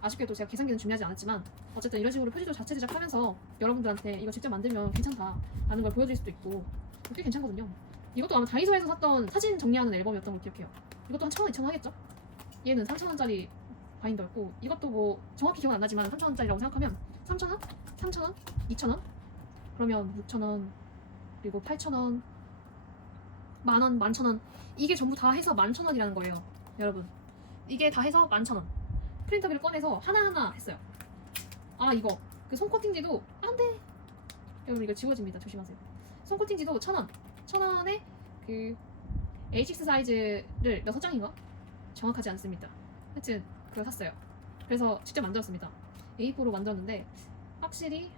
아쉽게도 제가 계산기는 준비하지 않았지만 어쨌든 이런 식으로 표지도 자체 제작하면서 여러분들한테 이거 직접 만들면 괜찮다라는 걸 보여드릴 수도 있고 꽤 괜찮거든요. 이것도 아마 다이소에서 샀던 사진 정리하는 앨범이었던 걸 기억해요. 이것도 한 1,000원, 2,000원 하겠죠? 얘는 3,000원짜리 바인더였고 이것도 뭐 정확히 기억은 안 나지만 3,000원짜리라고 생각하면 3,000원? 3,000원? 2,000원? 그러면 6,000원 그리고 8,000원 10,000원, 11,000원 이게 전부 다 해서 11,000원이라는 거예요. 여러분 이게 다 해서 11,000원. 프린터비를 꺼내서 하나하나 했어요. 아 이거 그 손코팅지도 안돼 여러분 이거 지워집니다. 조심하세요. 손코팅지도 1,000원 1,000원에 그 A6 사이즈를 6장인가? 정확하지 않습니다. 하여튼 그걸 샀어요. 그래서 직접 만들었습니다. A4로 만들었는데 확실히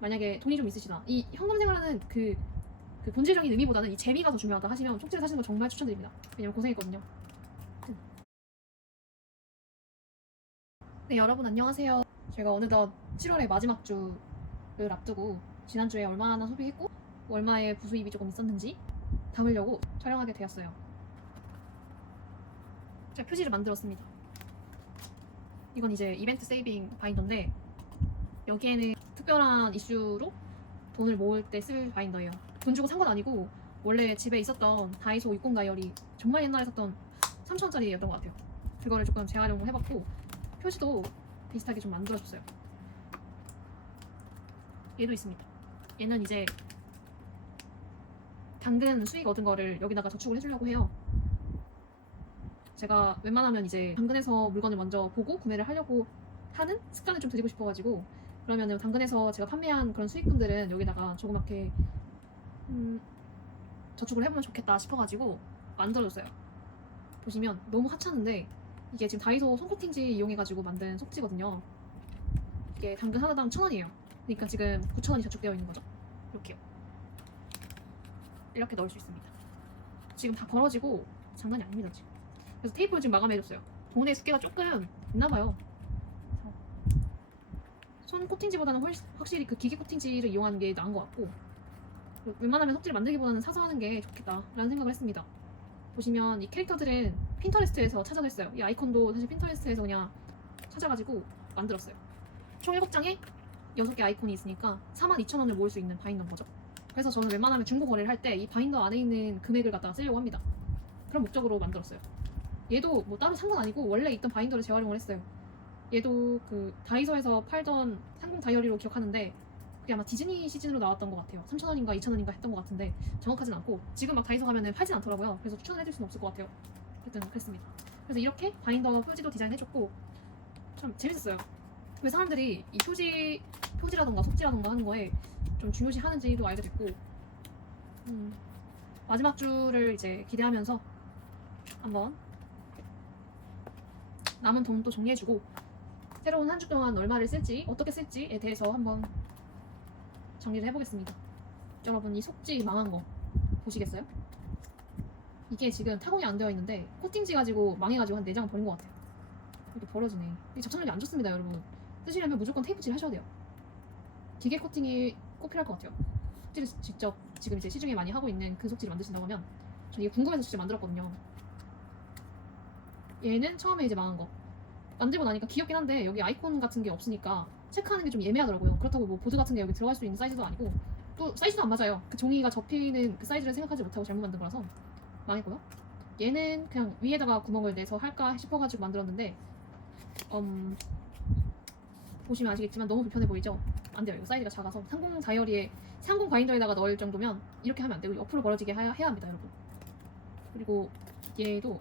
만약에 돈이 좀 있으시다 이 현금 생활하는 그 본질적인 의미보다는 이 재미가 더 중요하다 하시면 속지를 사시는 거 정말 추천드립니다. 왜냐면 고생했거든요. 네 여러분 안녕하세요. 제가 어느덧 7월의 마지막 주를 앞두고 지난주에 얼마나 소비했고 얼마의 부수입이 조금 있었는지 담으려고 촬영하게 되었어요. 제가 표지를 만들었습니다. 이건 이제 이벤트 세이빙 바인더인데 여기에는 특별한 이슈로 돈을 모을 때 쓸 바인더예요. 돈 주고 산 건 아니고 원래 집에 있었던 다이소 60 다이어리 정말 옛날에 샀던 3,000원짜리였던 것 같아요. 그거를 조금 재활용을 해봤고 표지도 비슷하게 좀 만들어줬어요. 얘도 있습니다. 얘는 이제 당근 수익 얻은 거를 여기다가 저축을 해주려고 해요. 제가 웬만하면 이제 당근에서 물건을 먼저 보고 구매를 하려고 하는 습관을 좀 들이고 싶어가지고 그러면은 당근에서 제가 판매한 그런 수익금들은 여기다가 조그맣게 저축을 해보면 좋겠다 싶어가지고 만들어줬어요. 보시면 너무 하찮은데 이게 지금 다이소 손코팅지 이용해가지고 만든 속지거든요. 이게 당근 하나당 1,000원이에요. 그러니까 지금 9,000원이 저축되어 있는 거죠. 이렇게요. 이렇게 넣을 수 있습니다. 지금 다 벌어지고 장난이 아닙니다 지금. 그래서 테이프를 지금 마감해줬어요. 돈의 습기가 조금 있나봐요. 손 코팅지보다는 확실히 그 기계 코팅지를 이용하는 게 나은 것 같고 웬만하면 속지를 만들기보다는 사서 하는 게 좋겠다라는 생각을 했습니다. 보시면 이 캐릭터들은 핀터레스트에서 찾아냈어요. 이 아이콘도 사실 핀터레스트에서 그냥 찾아가지고 만들었어요. 총 7장에 6개 아이콘이 있으니까 42,000원을 모을 수 있는 바인더인 거죠. 그래서 저는 웬만하면 중고 거래를 할 때 이 바인더 안에 있는 금액을 갖다가 쓰려고 합니다. 그런 목적으로 만들었어요. 얘도 뭐 따로 산 건 아니고 원래 있던 바인더를 재활용을 했어요. 얘도 그 다이소에서 팔던 상공 다이어리로 기억하는데 그게 아마 디즈니 시즌으로 나왔던 것 같아요. 3,000원인가 2,000원인가 했던 것 같은데 정확하진 않고 지금 막 다이소 가면은 팔진 않더라고요. 그래서 추천을 해줄 수는 없을 것 같아요. 하여튼 그랬습니다. 그래서 이렇게 바인더 표지도 디자인해줬고 참 재밌었어요. 왜 사람들이 이 표지라던가 속지라던가 하는 거에 좀 중요시 하는지도 알게 됐고 마지막 주를 이제 기대하면서 한번 남은 돈도 정리해주고 새로운 한 주 동안 얼마를 쓸지 어떻게 쓸지에 대해서 한번 정리를 해보겠습니다. 여러분 이 속지 망한 거 보시겠어요? 이게 지금 타공이 안 되어 있는데 코팅지 가지고 망해가지고 한 4장 버린 것 같아요. 이렇게 벌어지네. 이 접착력이 안 좋습니다 여러분. 쓰시려면 무조건 테이프칠 하셔야 돼요. 기계 코팅이 꼭 필요할 것 같아요. 속지를 직접 지금 이제 시중에 많이 하고 있는 그 속지를 만드신다고 하면 전 이게 궁금해서 진짜 만들었거든요. 얘는 처음에 이제 망한 거 만들고 나니까 귀엽긴 한데 여기 아이콘 같은 게 없으니까 체크하는 게 좀 예매하더라고요. 그렇다고 뭐 보드 같은 게 여기 들어갈 수 있는 사이즈도 아니고 또 사이즈도 안 맞아요. 그 종이가 접히는 그 사이즈를 생각하지 못하고 잘못 만든 거라서 망했고요. 얘는 그냥 위에다가 구멍을 내서 할까 싶어가지고 만들었는데 보시면 아시겠지만 너무 불편해 보이죠? 안 돼요. 이거 사이즈가 작아서 상공 다이어리에 상공 바인더에다가 넣을 정도면 이렇게 하면 안 되고 옆으로 벌어지게 해야 합니다 여러분. 그리고 얘도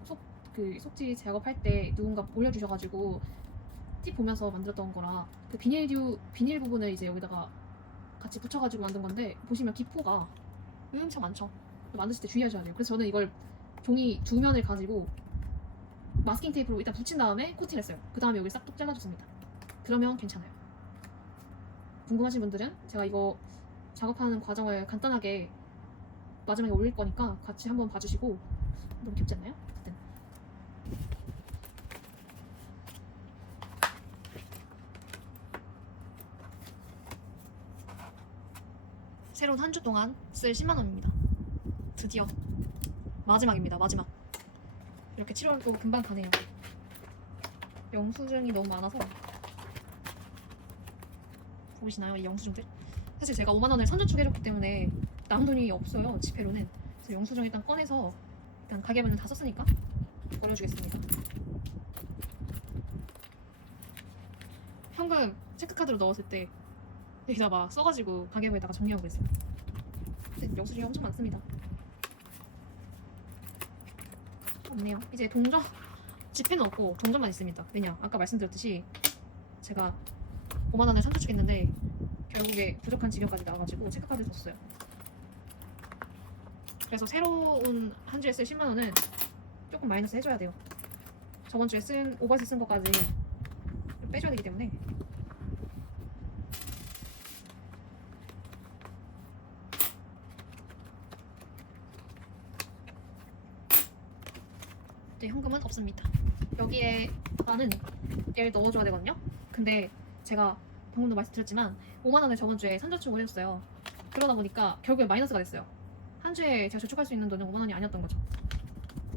속지 작업할 때 누군가 올려주셔가지고 팁 보면서 만들었던 거라 그 비닐 부분을 이제 여기다가 같이 붙여가지고 만든 건데 보시면 기포가 엄청 많죠. 만드실 때 주의하셔야 돼요. 그래서 저는 이걸 종이 2면을 가지고 마스킹 테이프로 일단 붙인 다음에 코팅을 했어요. 그 다음에 여기 싹둑 잘라줬습니다. 그러면 괜찮아요. 궁금하신 분들은 제가 이거 작업하는 과정을 간단하게 마지막에 올릴 거니까 같이 한번 봐주시고. 너무 귀엽지 않나요? 어쨌든 새로운 한 주 동안 쓸 10만원입니다. 드디어 마지막입니다. 마지막. 이렇게 7월도 금방 가네요. 영수증이 너무 많아서 보이시나요? 이 영수증들? 사실 제가 5만 원을 선저축 해줬기 때문에 남은 돈이 없어요. 지폐로는. 그래서 영수증 일단 꺼내서 일단 가계부는 다 썼으니까 버려주겠습니다. 현금 체크카드로 넣었을 때 여기다 막 써가지고 가계부에다가 정리하고 그랬어요. 근데 영수증이 엄청 많습니다. 없네요. 이제 동전, 지폐는 없고 동전만 있습니다. 왜냐? 아까 말씀드렸듯이 제가 5만 원을 선저축했는데 결국에 부족한 지경까지 나와가지고 체크카드를 썼어요. 그래서 새로운 한 주에 쓸 10만 원은 조금 마이너스 해줘야 돼요. 저번 주에 오버해서 쓴 것까지 빼줘야 되기 때문에. 네, 현금은 없습니다. 여기에 나는 얘를 넣어줘야 되거든요. 근데 제가 방금도 말씀드렸지만 5만 원을 저번 주에 선저축을 해줬어요. 그러다 보니까 결국에 마이너스가 됐어요. 한 주에 제가 저축할 수 있는 돈은 5만 원이 아니었던 거죠.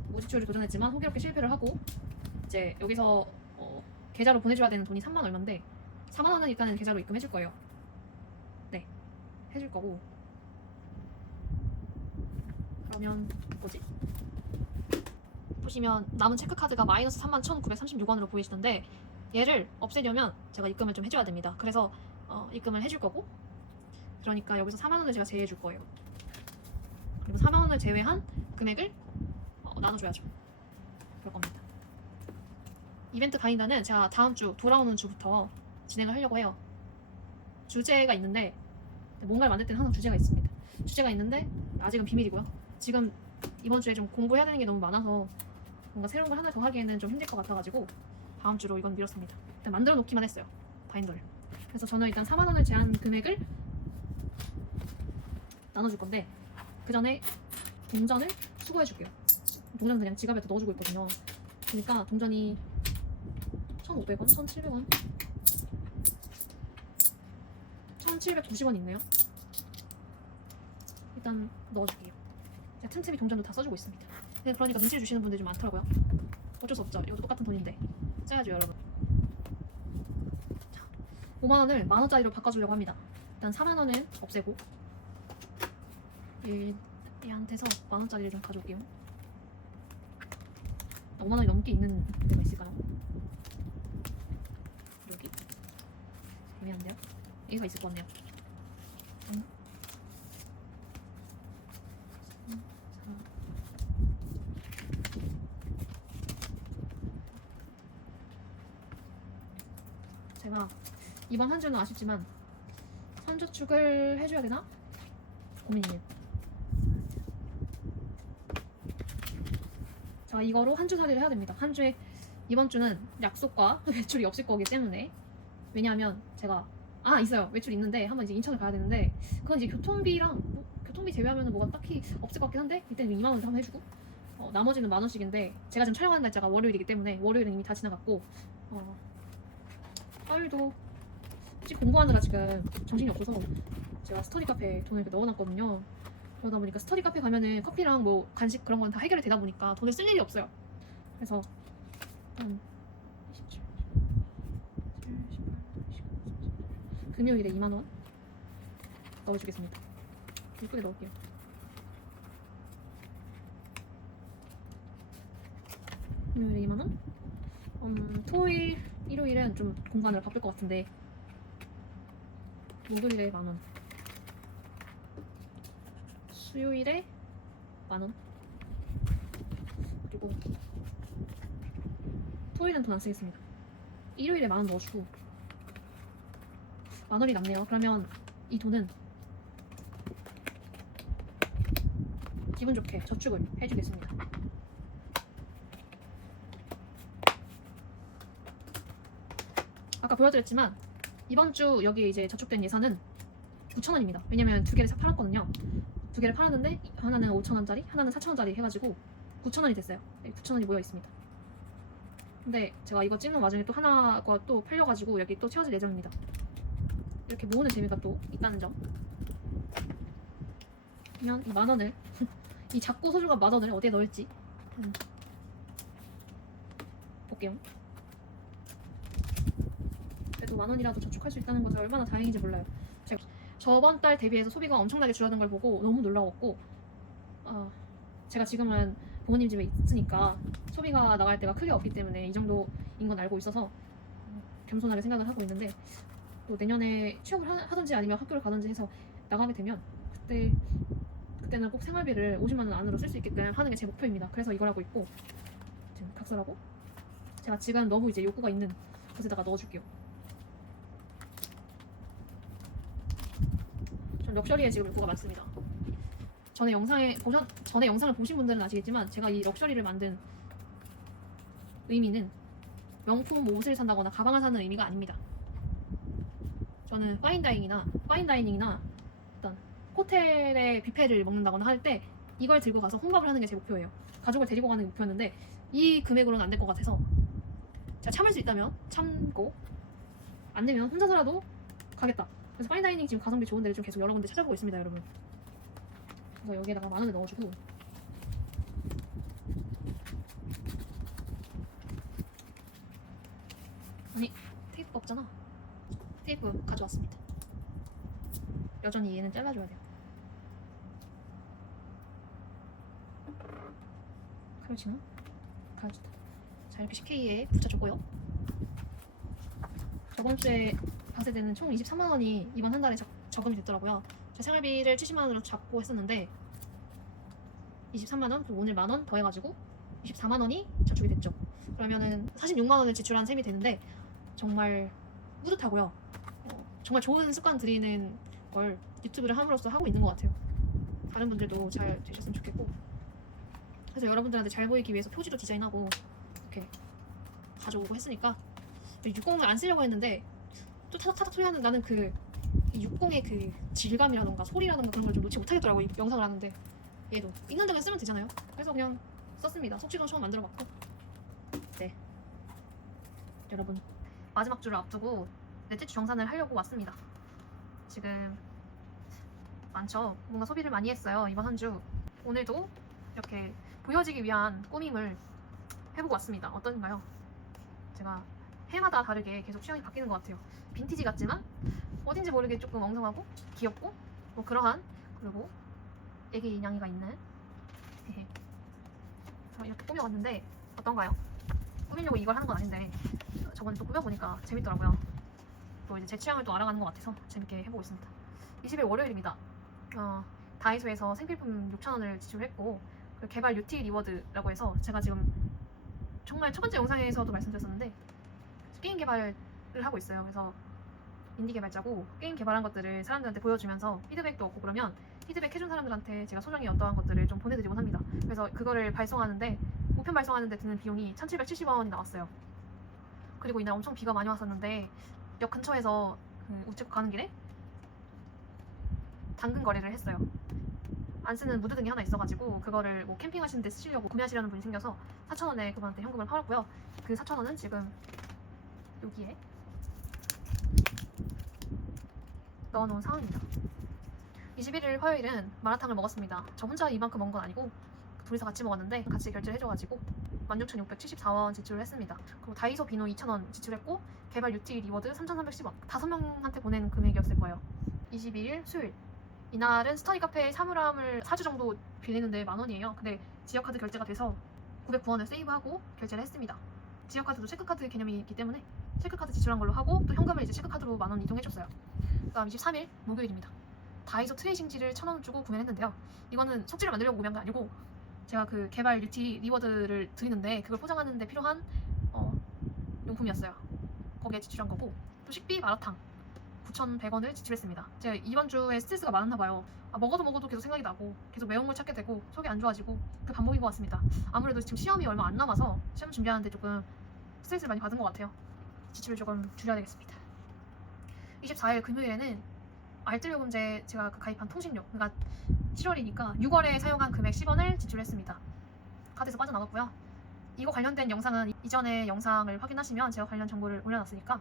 무지출을 도전했지만 호기롭게 실패를 하고 이제 여기서 계좌로 보내줘야 되는 돈이 3만 얼마인데 4만 원은 일단은 계좌로 입금해줄 거예요. 네, 해줄 거고. 그러면 뭐지? 보시면 남은 체크카드가 마이너스 31,936원으로 보이시던데 얘를 없애려면 제가 입금을 좀 해줘야 됩니다. 그래서 입금을 해줄 거고, 그러니까 여기서 4만 원을 제가 제외해 줄 거예요. 그리고 4만 원을 제외한 금액을 나눠줘야죠. 그럴 겁니다. 이벤트 가이드는 제가 다음 주 돌아오는 주부터 진행을 하려고 해요. 주제가 있는데 뭔가를 만들 때는 항상 주제가 있습니다. 주제가 있는데 아직은 비밀이고요. 지금 이번 주에 좀 공부해야 되는 게 너무 많아서 뭔가 새로운 걸 하나 더 하기에는 좀 힘들 것 같아가지고 다음 주로 이건 미뤘습니다. 일단 만들어 놓기만 했어요. 바인더를. 그래서 저는 일단 4만 원을 제한 금액을 나눠줄 건데 그 전에 동전을 수거해 줄게요. 동전은 그냥 지갑에 넣어주고 있거든요. 그러니까 동전이 1,500원, 1,700원, 1,790원 있네요. 일단 넣어줄게요. 제가 틈틈이 동전도 다 써주고 있습니다. 그러니까 눈치를 주시는 분들이 좀 많더라고요. 어쩔 수 없죠. 이것도 똑같은 돈인데 써야죠, 여러분. 자, 5만 원을 만 원짜리로 바꿔주려고 합니다. 일단 4만 원은 없애고 얘한테서 만 원짜리를 좀 가져올게요. 5만 원이 넘게 있는 데가 있을까요? 여기? 애매한데요? 여기가 있을 것 같네요. 제가 이번 한 주는 아쉽지만 선저축을 해줘야 되나? 고민이에요. 자, 이거로 한 주 살이를 해야 됩니다. 한 주에 이번 주는 약속과 외출이 없을 거기 때문에. 왜냐하면 제가 있어요. 외출 있는데 한번 이제 인천을 가야 되는데 그건 이제 교통비랑 교통비 제외하면 뭐가 딱히 없을 것 같긴 한데 이때는 2만 원 한번 해주고 나머지는 만 원씩인데 제가 지금 촬영하는 날짜가 월요일이기 때문에 월요일은 이미 다 지나갔고 화요일도 공부하느라 지금 정신이 없어서 제가 스터디 카페에 돈을 이렇게 넣어놨거든요. 그러다 보니까 스터디 카페 가면은 커피랑 뭐 간식 그런 건 다 해결이 되다 보니까 돈을 쓸 일이 없어요. 그래서 한 27, 18, 19, 금요일에 2만 원 넣어주겠습니다. 예쁘게 넣을게요. 금요일에 2만 원. 토요일, 일요일은 좀 공간을 바쁠 것 같은데 목요일에 만 원. 수요일에 만 원. 그리고 토요일은 돈 안 쓰겠습니다. 일요일에 만 원 넣어주고 만 원이 남네요. 그러면 이 돈은 기분 좋게 저축을 해주겠습니다. 아까 보여드렸지만 이번 주 여기 이제 저축된 예산은 9,000원입니다. 왜냐면 두 개를 팔았거든요. 두 개를 팔았는데 하나는 5,000원짜리, 하나는 4,000원짜리 해가지고 9,000원이 됐어요. 9,000원이 모여 있습니다. 근데 제가 이거 찍는 와중에 또 하나가 또 팔려가지고 여기 또 채워질 예정입니다. 이렇게 모으는 재미가 또 있다는 점. 그러면 이 만 원을 이 작고 소중한 만 원을 어디에 넣을지 볼게요. 10,000원이라도 저축할 수 있다는 것을 얼마나 다행인지 몰라요. 제가 저번 달 대비해서 소비가 엄청나게 줄어든 걸 보고 너무 놀라웠고, 제가 지금은 부모님 집에 있으니까 소비가 나갈 때가 크게 없기 때문에 이 정도인 건 알고 있어서 겸손하게 생각을 하고 있는데, 또 내년에 취업을 하든지 아니면 학교를 가든지 해서 나가게 되면 그때는 꼭 생활비를 50만 원 안으로 쓸 수 있게끔 하는 게 제 목표입니다. 그래서 이걸 하고 있고, 지금 각설하고 제가 지금 너무 이제 욕구가 있는 곳에다가 넣어줄게요. 전 럭셔리에 지금 욕구가 많습니다. 전에 영상을 보신 분들은 아시겠지만 제가 이 럭셔리를 만든 의미는 명품 옷을 산다거나 가방을 사는 의미가 아닙니다. 저는 파인다이닝이나 어떤 호텔의 뷔페를 먹는다거나 할 때 이걸 들고 가서 혼밥을 하는 게 제 목표예요. 가족을 데리고 가는 게 목표였는데 이 금액으로는 안 될 것 같아서 제가 참을 수 있다면 참고, 안 되면 혼자서라도 가겠다. 그래서 파인다이닝 지금 가성비 좋은 데를 좀 계속 여러 군데 찾아보고 있습니다, 여러분. 그래서 여기에다가 10,000원을 넣어주고, 아니 테이프가 없잖아. 테이프 가져왔습니다. 여전히 얘는 잘라줘야 돼요. 그렇지나? 가져다. 자, 이렇게 CK에 붙여줬고요. 저번 주에 봤을 때는 총 23만 원이 이번 한 달에 적금이 됐더라고요. 제 생활비를 70만 원으로 잡고 했었는데 23만 원, 그리고 오늘 10,000원 더해가지고 24만 원이 저축이 됐죠. 그러면은 46만 원을 지출한 셈이 되는데 정말 뿌듯하고요. 정말 좋은 습관 들이는 걸 유튜브를 함으로써 하고 있는 것 같아요. 다른 분들도 잘 되셨으면 좋겠고, 그래서 여러분들한테 잘 보이기 위해서 표지도 디자인하고 이렇게 가져오고 했으니까, 60을 안 쓰려고 했는데 또 타닥타닥 소리 하는, 나는 그 60의 그 질감이라던가 소리라던가 그런 걸 좀 놓지 못하겠더라고요, 이 영상을 하는데. 얘도 있는 데만 쓰면 되잖아요. 그래서 그냥 썼습니다. 속지도 처음 만들어봤고. 네, 여러분, 마지막 주를 앞두고 넷째 주 정산을 하려고 왔습니다. 지금 많죠. 뭔가 소비를 많이 했어요, 이번 한 주. 오늘도 이렇게 보여지기 위한 꾸밈을 해보고 왔습니다. 어떤가요? 제가 해마다 다르게 계속 취향이 바뀌는 것 같아요. 빈티지 같지만 어딘지 모르게 조금 엉성하고 귀엽고 뭐 그러한, 그리고 애기 인형이가 있는 저 이렇게 꾸며왔는데 어떤가요? 꾸미려고 이걸 하는 건 아닌데 저번에 또 꾸며보니까 재밌더라고요. 또 이제 제 취향을 또 알아가는 것 같아서 재밌게 해보고 있습니다. 20일 월요일입니다. 다이소에서 생필품 6,000원을 지출했고, 개발 UT 리워드라고 해서 제가 지금 정말 첫 번째 영상에서도 말씀드렸었는데 게임 개발을 하고 있어요. 그래서 인디 개발자고 게임 개발한 것들을 사람들한테 보여주면서 피드백도 얻고, 그러면 피드백 해준 사람들한테 제가 소정의 어떠한 것들을 좀 보내드리곤 합니다. 그래서 그거를 발송하는데, 우편 발송하는데 드는 비용이 1,770원이 나왔어요. 그리고 이날 엄청 비가 많이 왔었는데 역 근처에서 우체국 가는 길에 당근 거래를 했어요. 안 쓰는 무드등이 하나 있어가지고 그거를 뭐 캠핑하시는 데 쓰시려고 구매하시려는 분이 생겨서 4,000원에 그분한테 현금을 팔았고요. 그 4,000원은 지금 여기에 넣어놓은 상황입니다. 21일 화요일은 마라탕을 먹었습니다. 저 혼자 이만큼 먹은 건 아니고 둘이서 같이 먹었는데 같이 결제를 해줘가지고 16,674원 지출을 했습니다. 그리고 다이소 비누 2,000원 지출했고, 개발 UT 리워드 3,310원, 5명한테 보낸 금액이었을 거예요. 22일 수요일, 이날은 스터디 카페에 사물함을 4주 정도 빌리는데 10,000원이에요. 근데 지역카드 결제가 돼서 909원을 세이브하고 결제를 했습니다. 지역카드도 체크카드 개념이 있기 때문에 체크카드 지출한 걸로 하고, 또 현금을 이제 체크카드로 10,000원 이동해줬어요. 그다음 23일 목요일입니다. 다이소 트레이싱지를 1,000원 주고 구매를 했는데요. 이거는 속지를 만들려고 구매한 게 아니고 제가 그 개발 UT 리워드를 드리는데 그걸 포장하는 데 필요한 용품이었어요. 거기에 지출한 거고, 또 식비 마라탕 9,100원을 지출했습니다. 제가 이번 주에 스트레스가 많았나 봐요. 먹어도 계속 생각이 나고 계속 매운 걸 찾게 되고 속이 안 좋아지고 그 반복인 것 같습니다. 아무래도 지금 시험이 얼마 안 남아서 시험 준비하는데 조금 스트레스를 많이 받은 것 같아요. 지출을 조금 줄여야 되겠습니다. 24일 금요일에는 알뜰요금제 제가 가입한 통신료, 그러니까 7월이니까 6월에 사용한 금액 10원을 지출했습니다. 카드에서 빠져나갔고요. 이거 관련된 영상은 이전에 영상을 확인하시면 제가 관련 정보를 올려놨으니까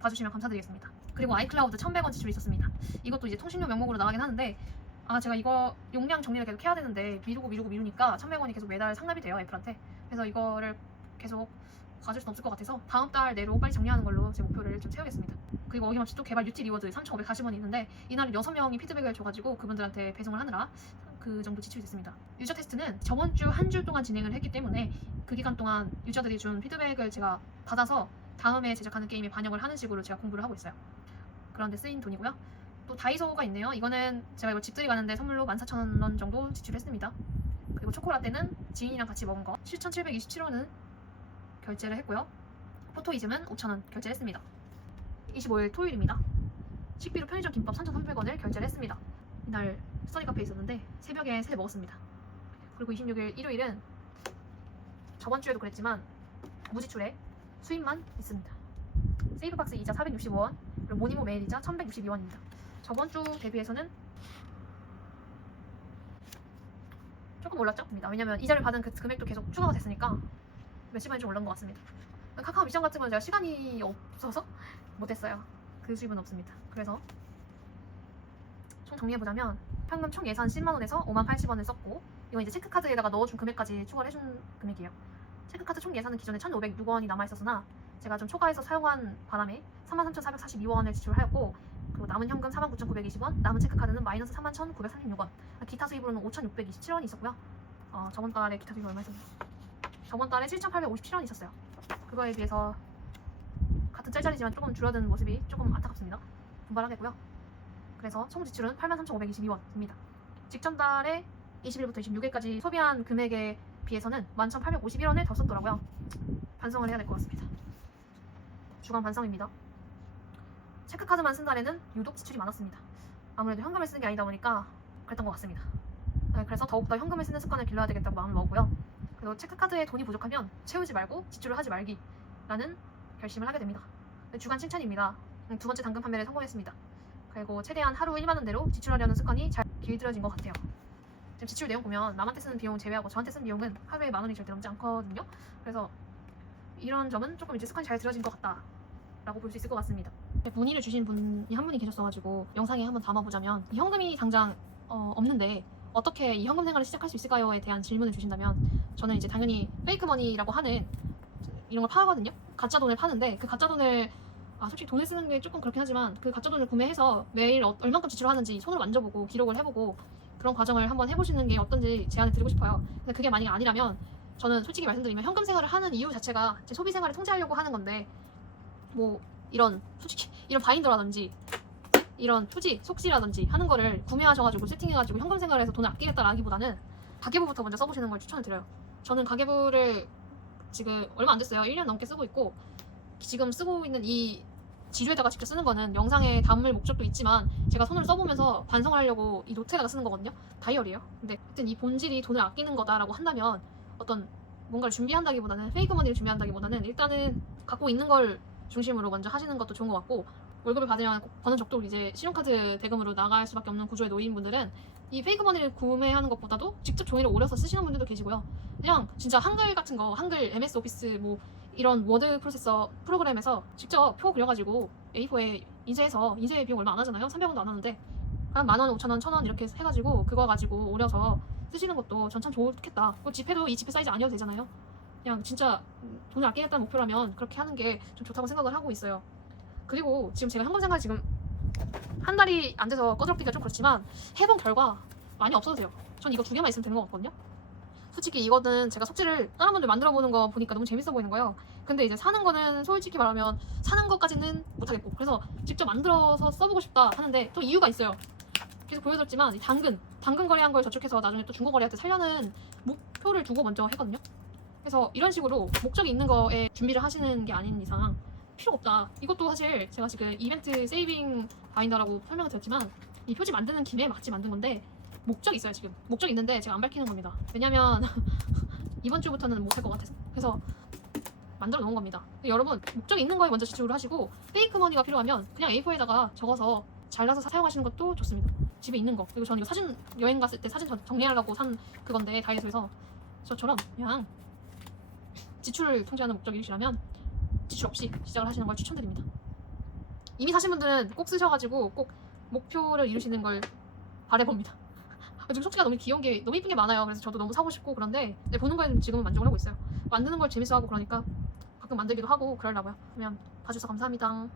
봐주시면 감사드리겠습니다. 그리고 아이클라우드 1,100원 지출이 있었습니다. 이것도 이제 통신료 명목으로 나가긴 하는데 제가 이거 용량 정리를 계속 해야 되는데 미루니까 1,100원이 계속 매달 상납이 돼요, 애플한테. 그래서 이거를 계속 봐줄 수 없을 것 같아서 다음 달 내로 빨리 정리하는 걸로 제 목표를 좀 세우겠습니다. 그리고 어김없이 또 개발 UT 리워드 3,540원이 있는데 이날은 6명이 피드백을 줘가지고 그분들한테 배송을 하느라 그 정도 지출이 됐습니다. 유저 테스트는 저번 주 한 주 동안 진행을 했기 때문에 그 기간 동안 유저들이 준 피드백을 제가 받아서 다음에 제작하는 게임에 반영을 하는 식으로 제가 공부를 하고 있어요. 그런데 쓰인 돈이고요. 또 다이소가 있네요. 이거는 제가 이거 집들이 가는데 선물로 14,000원 정도 지출했습니다. 그리고 초코라떼는 지인이랑 같이 먹은 거 7,727원은 결제를 했고요. 포토이즘은 5,000원 결제했습니다. 25일 토요일입니다. 식비로 편의점 김밥 3,300원을 결제를 했습니다. 이날 스터디 카페에 있었는데 새벽에 3개 먹었습니다. 그리고 26일 일요일은 저번 주에도 그랬지만 무지출에 수입만 있습니다. 세이브박스 이자 465원, 그리고 모니모 메일 이자 1,162원입니다. 저번 주 대비해서는 조금 올랐죠?입니다. 왜냐면 이자를 받은 그 금액도 계속 추가가 됐으니까 몇십원이 좀 올른 것 같습니다. 카카오 미션 같은 건 제가 시간이 없어서 못했어요. 그 수입은 없습니다. 그래서 총 정리해보자면 현금 총 예산 10만원에서 50,080원을 썼고 이건 이제 체크카드에다가 넣어준 금액까지 추가를 해준 금액이에요. 체크카드 총 예산은 기존에 1,506원이 남아있었으나 제가 좀 초과해서 사용한 바람에 33,442원을 지출하였고 그리고 남은 현금 49,920원, 남은 체크카드는 마이너스 31,936원, 기타 수입으로는 5,627원이 있었고요. 저번 달에 기타 수입이 얼마 있었나요? 저번 달에 7,857원이 있었어요. 그거에 비해서 같은 짤짤이지만 조금 줄어든 모습이 조금 안타깝습니다. 분발하겠고요. 그래서 총 지출은 83,522원입니다. 직전 달에 20일부터 26일까지 소비한 금액에 비해서는 11,851원을 더 썼더라고요. 반성을 해야 될 것 같습니다. 주간 반성입니다. 체크카드만 쓴 달에는 유독 지출이 많았습니다. 아무래도 현금을 쓰는 게 아니다 보니까 그랬던 것 같습니다. 그래서 더욱더 현금을 쓰는 습관을 길러야 되겠다고 마음을 먹었고요. 그리고 체크카드에 돈이 부족하면 채우지 말고 지출을 하지 말기라는 결심을 하게 됩니다. 주간 칭찬입니다. 두 번째 당근 판매를 성공했습니다. 그리고 최대한 하루 1만원대로 지출하려는 습관이 잘 길들여진 것 같아요. 지금 지출 내용 보면 남한테 쓰는 비용 제외하고 저한테 쓰는 비용은 하루에 10,000원이 절대 넘지 않거든요. 그래서 이런 점은 조금 이제 습관이 잘 들여진 것 같다 라고 볼 수 있을 것 같습니다. 문의를 주신 분이 한 분이 계셨어가지고 영상에 한번 담아보자면 현금이 당장 없는데 어떻게 이 현금 생활을 시작할 수 있을까요에 대한 질문을 주신다면 저는 이제 당연히 페이크머니라고 하는 이런 걸 파거든요. 가짜 돈을 파는데 그 가짜 돈을 솔직히 돈을 쓰는 게 조금 그렇긴 하지만 그 가짜 돈을 구매해서 매일 얼만큼 지출하는지 손으로 만져보고 기록을 해보고 그런 과정을 한번 해보시는 게 어떤지 제안을 드리고 싶어요. 근데 그게 만약에 아니라면 저는 솔직히 말씀드리면 현금 생활을 하는 이유 자체가 제 소비 생활을 통제하려고 하는 건데 뭐 이런 솔직히 이런 바인더라든지 이런 표지, 속지라든지 하는 거를 구매하셔가지고 세팅해가지고 현금 생활을 해서 돈을 아끼겠다라기보다는 가계부부터 먼저 써보시는 걸 추천을 드려요. 저는 가계부를 지금 얼마 안 됐어요. 1년 넘게 쓰고 있고 지금 쓰고 있는 이 지류에다가 직접 쓰는 거는 영상에 담을 목적도 있지만 제가 손으로 써보면서 반성을 하려고 이 노트에다가 쓰는 거거든요. 다이어리예요. 근데 하여튼 이 본질이 돈을 아끼는 거다라고 한다면 어떤 뭔가를 준비한다기보다는 페이크 머니를 준비한다기보다는 일단은 갖고 있는 걸 중심으로 먼저 하시는 것도 좋은 것 같고 월급을 받으면 버는 적도 이제 신용카드 대금으로 나갈 수밖에 없는 구조에 놓인 분들은 이 페이크 머니를 구매하는 것보다도 직접 종이를 오려서 쓰시는 분들도 계시고요. 그냥 진짜 한글 같은 거, 한글 MS 오피스 뭐 이런 워드 프로세서 프로그램에서 직접 표 그려가지고 A4에 인쇄해서 인쇄 비용 얼마 안 하잖아요. 300원도 안 하는데 한 10,000원, 5,000원, 1,000원 이렇게 해가지고 그거 가지고 오려서 쓰시는 것도 전 참 좋겠다. 그 지폐도 이 지폐 사이즈 아니어도 되잖아요. 그냥 진짜 돈을 아끼겠다는 목표라면 그렇게 하는 게 좀 좋다고 생각을 하고 있어요. 그리고 지금 제가 현금 생활 지금 한 달이 안 돼서 꺼드럭대기가 좀 그렇지만 해본 결과 많이 없어도 돼요. 전 이거 2개만 있으면 되는 것 같거든요. 솔직히 이거는 제가 속지를 다른 분들 만들어 보는 거 보니까 너무 재밌어 보이는 거예요. 근데 이제 사는 거는 솔직히 말하면 사는 것까지는 못하겠고 그래서 직접 만들어서 써보고 싶다 하는데 또 이유가 있어요. 계속 보여드렸지만 이 당근 거래한 걸 저축해서 나중에 또 중고 거래할 때 살려는 목표를 두고 먼저 했거든요. 그래서 이런 식으로 목적이 있는 거에 준비를 하시는 게 아닌 이상 필요가 없다. 이것도 사실 제가 지금 이벤트 세이빙 바인더라고 설명을 드렸지만 이 표지 만드는 김에 마치 만든 건데 목적이 있어요. 지금 목적이 있는데 제가 안 밝히는 겁니다. 왜냐면 이번 주부터는 못 할 것 같아서. 그래서 만들어 놓은 겁니다. 여러분 목적이 있는 거에 먼저 지출을 하시고 페이크 머니가 필요하면 그냥 A4에다가 적어서 잘라서 사용하시는 것도 좋습니다. 집에 있는 거. 그리고 저는 이거 사진 여행 갔을 때 사진 정리하려고 산 그건데 다이소에서 저처럼 그냥 지출을 통제하는 목적이시라면 지출 없이 시작을 하시는 걸 추천드립니다. 이미 사신 분들은 꼭 쓰셔가지고 꼭 목표를 이루시는 걸 바라봅니다. 지금 속지가 너무 귀여운 게 너무 이쁜 게 많아요. 그래서 저도 너무 사고 싶고 그런데 보는 거에 지금은 만족을 하고 있어요. 만드는 걸 재밌어하고 그러니까 가끔 만들기도 하고 그러려고요. 그러면 봐주셔서 감사합니다.